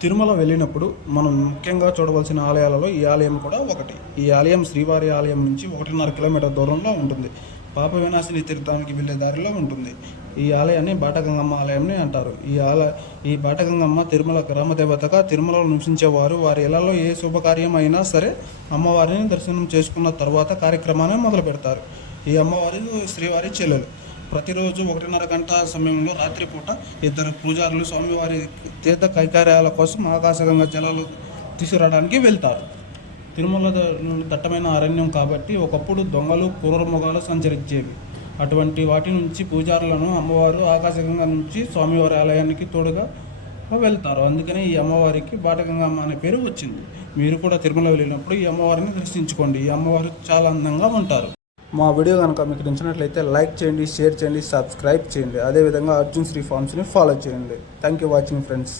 తిరుమల వెళ్ళినప్పుడు మనం ముఖ్యంగా చూడవలసిన ఆలయాలలో ఈ ఆలయం కూడా ఒకటి. ఈ ఆలయం శ్రీవారి ఆలయం నుంచి 1.5 కిలోమీటర్ దూరంలో ఉంటుంది. పాప వినాశిని తీర్థానికి వెళ్ళే దారిలో ఉంటుంది. ఈ ఆలయాన్ని బాటగంగమ్మ ఆలయంని అంటారు. ఈ బాటగంగమ్మ తిరుమల గ్రామదేవతగా తిరుమలలో నివసించేవారు వారి ఇళ్లలో ఏ శుభకార్యం అయినా సరే అమ్మవారిని దర్శనం చేసుకున్న తర్వాత కార్యక్రమాన్ని మొదలు పెడతారు. ఈ అమ్మవారి శ్రీవారి చెల్లెలు. ప్రతిరోజు 1.5 గంట సమయంలో రాత్రిపూట ఇద్దరు పూజారులు స్వామివారి తీర్థ కైకార్యాల కోసం ఆకాశగంగా జలాలు తీసుకురావడానికి వెళ్తారు. తిరుమల దట్టమైన అరణ్యం కాబట్టి ఒకప్పుడు దొంగలు క్రూరమృగాలు సంచరించేవి. అటువంటి వాటి నుంచి పూజారులను అమ్మవారు ఆకాశగంగా నుంచి స్వామివారి ఆలయానికి తోడుగా వెళ్తారు. అందుకనే ఈ అమ్మవారికి బాటగంగమ్మ అనే పేరు వచ్చింది. మీరు కూడా తిరుమల వెళ్ళినప్పుడు ఈ అమ్మవారిని దర్శించుకోండి. ఈ అమ్మవారు చాలా అందంగా ఉంటారు. మా వీడియో కనుక మీకు నచ్చినట్లయితే లైక్ చేయండి, షేర్ చేయండి, సబ్స్క్రైబ్ చేయండి. అదేవిధంగా అర్జున్ శ్రీ ఫార్మ్స్ని ఫాలో చేయండి. Thank you watching friends.